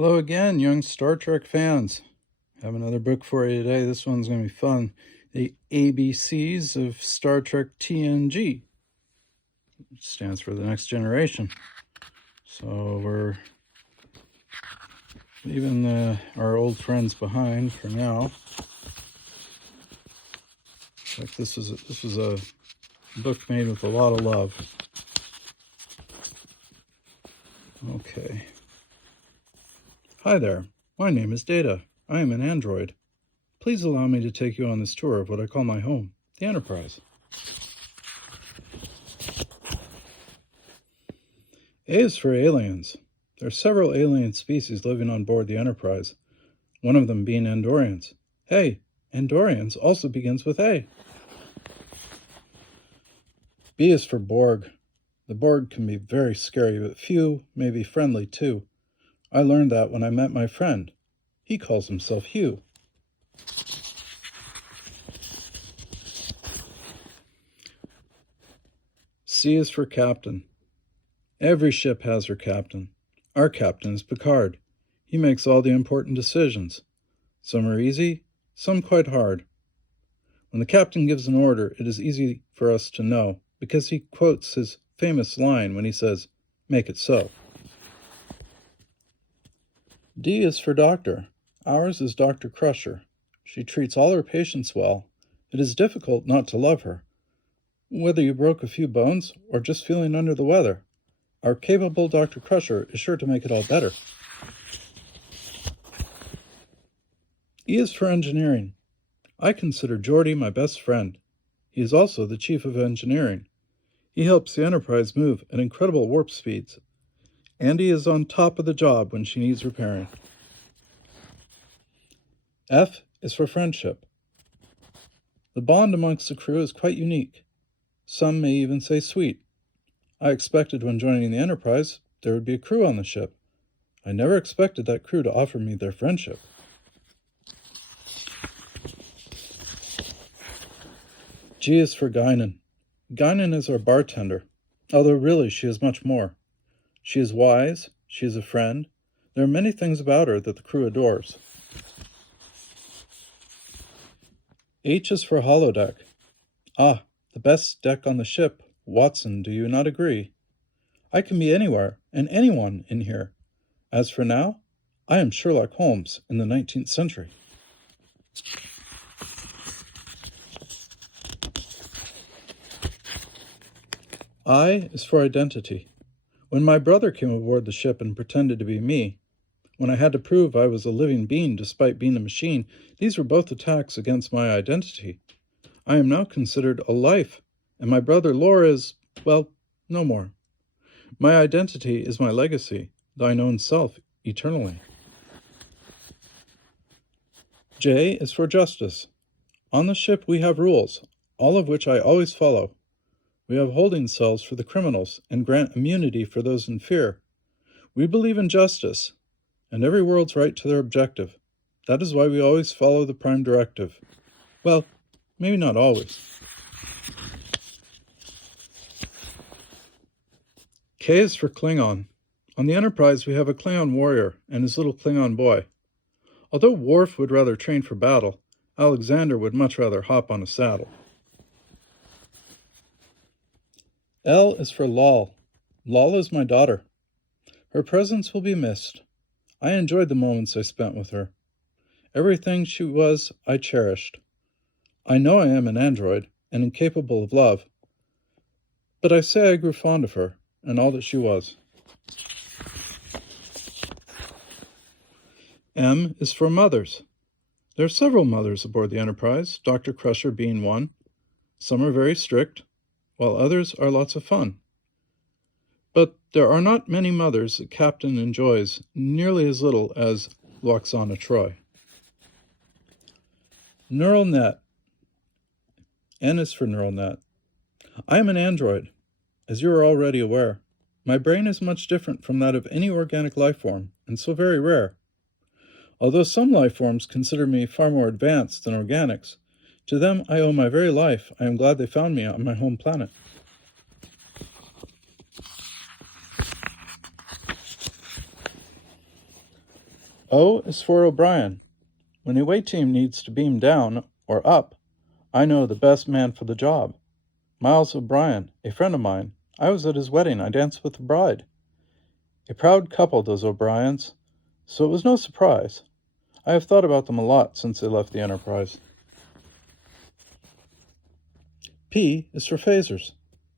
Hello again, young Star Trek fans. I have another book for you today. This one's going to be fun. The ABCs of Star Trek TNG, which stands for the Next Generation. So we're leaving our old friends behind for now. Like this was a book made with a lot of love. Okay. Hi there. My name is Data. I am an android. Please allow me to take you on this tour of what I call my home, the Enterprise. A is for aliens. There are several alien species living on board the Enterprise, one of them being Andorians. Hey, Andorians also begins with A. B is for Borg. The Borg can be very scary, but few may be friendly too. I learned that when I met my friend. He calls himself Hugh. C is for Captain. Every ship has her captain. Our captain is Picard. He makes all the important decisions. Some are easy, some quite hard. When the captain gives an order, it is easy for us to know, because he quotes his famous line when he says, "Make it so." D is for Doctor. Ours is Dr. Crusher. She treats all her patients well. It is difficult not to love her. Whether you broke a few bones or just feeling under the weather, our capable Dr. Crusher is sure to make it all better. E is for Engineering. I consider Geordi my best friend. He is also the Chief of Engineering. He helps the Enterprise move at incredible warp speeds. Andy is on top of the job when she needs repairing. F is for Friendship. The bond amongst the crew is quite unique. Some may even say sweet. I expected when joining the Enterprise there would be a crew on the ship. I never expected that crew to offer me their friendship. G is for Guinan. Guinan is our bartender, although really she is much more. She is wise, she is a friend. There are many things about her that the crew adores. H is for Holodeck. Ah, the best deck on the ship. Watson, do you not agree? I can be anywhere and anyone in here. As for now, I am Sherlock Holmes in the 19th century. I is for Identity. When my brother came aboard the ship and pretended to be me, when I had to prove I was a living being despite being a machine, these were both attacks against my identity. I am now considered a life, and my brother Lore is, well, no more. My identity is my legacy, thine own self, eternally. J is for Justice. On the ship we have rules, all of which I always follow. We have holding cells for the criminals and grant immunity for those in fear. We believe in justice, and every world's right to their objective. That is why we always follow the Prime Directive. Well, maybe not always. K is for Klingon. On the Enterprise we have a Klingon warrior and his little Klingon boy. Although Worf would rather train for battle, Alexander would much rather hop on a saddle. L is for Lal. Lal is my daughter. Her presence will be missed. I enjoyed the moments I spent with her. Everything she was, I cherished. I know I am an android and incapable of love, but I say I grew fond of her and all that she was. M is for Mothers. There are several mothers aboard the Enterprise, Dr. Crusher being one. Some are very strict, while others are lots of fun. But there are not many mothers the captain enjoys nearly as little as Lwaxana Troi. Neural Net. N is for Neural Net. I am an android, as you are already aware. My brain is much different from that of any organic life form, and so very rare. Although some life forms consider me far more advanced than organics, to them I owe my very life. I am glad they found me on my home planet. O is for O'Brien. When the away team needs to beam down or up, I know the best man for the job. Miles O'Brien, a friend of mine. I was at his wedding. I danced with the bride. A proud couple, those O'Briens, so it was no surprise. I have thought about them a lot since they left the Enterprise. P is for phasers.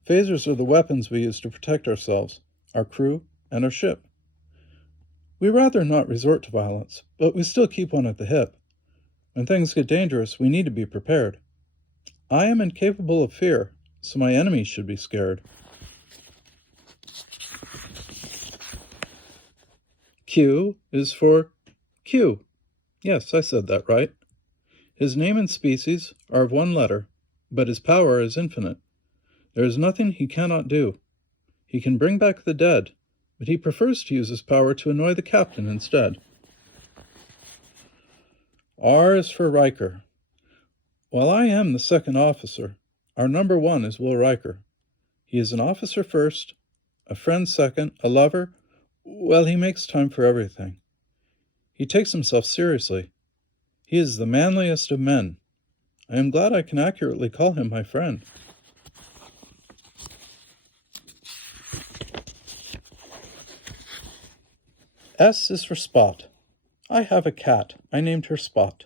Phasers are the weapons we use to protect ourselves, our crew, and our ship. We rather not resort to violence, but we still keep one at the hip. When things get dangerous, we need to be prepared. I am incapable of fear, so my enemies should be scared. Q is for Q. Yes, I said that right. His name and species are of one letter, but his power is infinite. There is nothing he cannot do. He can bring back the dead, but he prefers to use his power to annoy the captain instead. R is for Riker. While I am the second officer, our number one is Will Riker. He is an officer first, a friend second, a lover. Well, he makes time for everything. He takes himself seriously. He is the manliest of men. I am glad I can accurately call him my friend. S is for Spot. I have a cat. I named her Spot.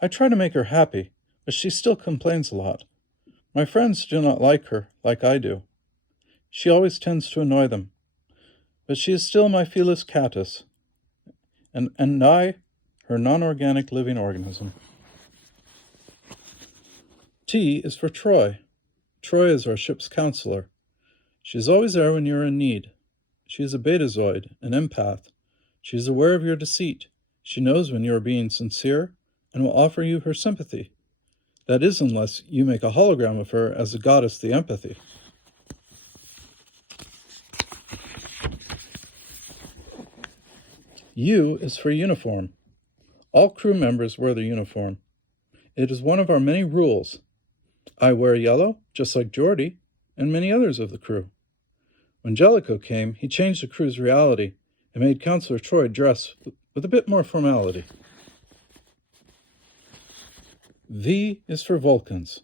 I try to make her happy, but she still complains a lot. My friends do not like her like I do. She always tends to annoy them. But she is still my Felis catus, and I, her non-organic living organism. T is for Troy. Troy is our ship's counselor. She is always there when you are in need. She is a betazoid, an empath. She is aware of your deceit. She knows when you are being sincere and will offer you her sympathy. That is, unless you make a hologram of her as the goddess the empathy. U is for uniform. All crew members wear their uniform. It is one of our many rules. I wear yellow, just like Geordi, and many others of the crew. When Jellicoe came, he changed the crew's reality and made Counselor Troy dress with a bit more formality. V is for Vulcans.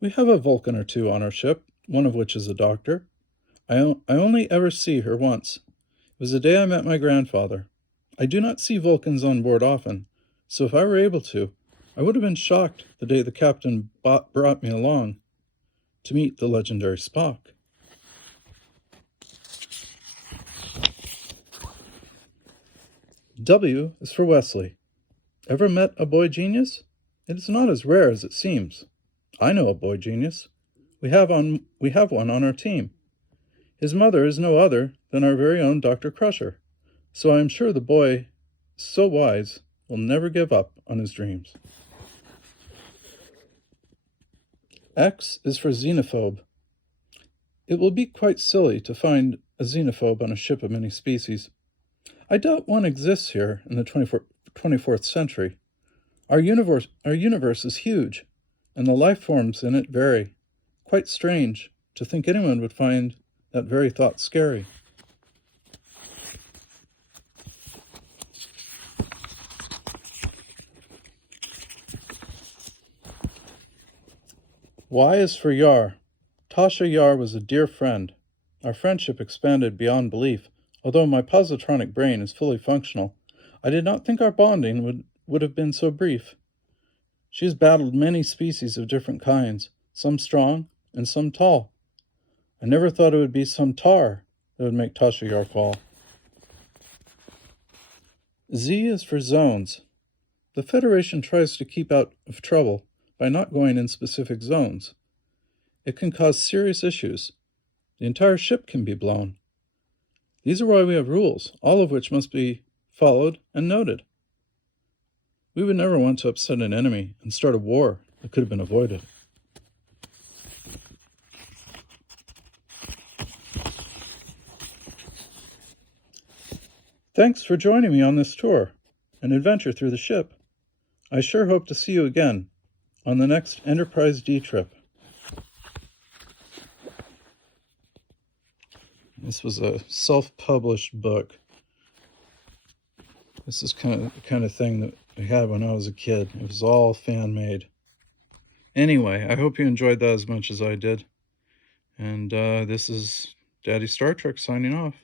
We have a Vulcan or two on our ship, one of which is a doctor. I only ever see her once. It was the day I met my grandfather. I do not see Vulcans on board often, so if I were able to, I would have been shocked the day the captain brought me along to meet the legendary Spock. W is for Wesley. Ever met a boy genius? It is not as rare as it seems. I know a boy genius. We have one on our team. His mother is no other than our very own Dr. Crusher, so I am sure the boy, so wise, will never give up on his dreams. X is for xenophobe. It will be quite silly to find a xenophobe on a ship of many species. I doubt one exists here in the 24th century. Our universe is huge, and the life forms in it vary. Quite strange to think anyone would find that very thought scary. Y is for Yar. Tasha Yar was a dear friend. Our friendship expanded beyond belief. Although my positronic brain is fully functional, I did not think our bonding would have been so brief. She has battled many species of different kinds, some strong and some tall. I never thought it would be some tar that would make Tasha Yar fall. Z is for zones. The Federation tries to keep out of trouble by not going in specific zones. It can cause serious issues. The entire ship can be blown. These are why we have rules, all of which must be followed and noted. We would never want to upset an enemy and start a war that could have been avoided. Thanks for joining me on this tour, an adventure through the ship. I sure hope to see you again on the next Enterprise D trip. This was a self-published book. This is kind of the kind of thing that I had when I was a kid. It was all fan-made. Anyway, I hope you enjoyed that as much as I did. And this is Daddy Star Trek signing off.